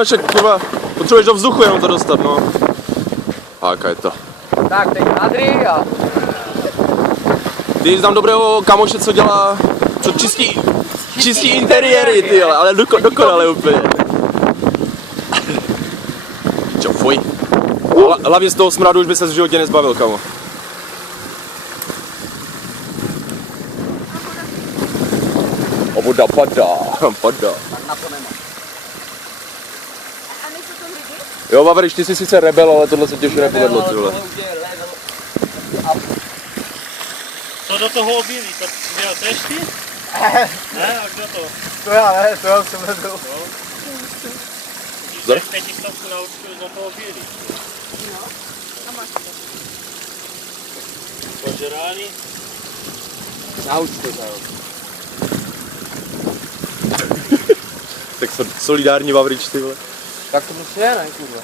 ale však kurva, potřebuješ do vzduchu jenom to dostat, no. A jaká je to? Tak, teď Adri a... Ty znám dobrého kamoše, co dělá, co čistí interiéry, ty ale dokonale úplně. Čo, fuj. Hlavně z toho smradu už by se v životě nezbavil, kamo. Voda padá. Tak na to nemá. A nejsou to lidi? Jo, Vavriš, ty jsi sice rebel, ale tohle se těž nepovedlo, ty vole. Co do toho obilí? To dělal tež ty? Ne, a kdo to? To já ne, to já jsem nebyl. Když se 500 naučil do toho obilí. No. A máš to. Požrání? Nauč to zároveň. Tak solidární Vavrič, ty vole. Tak to musí je, ne, kurva.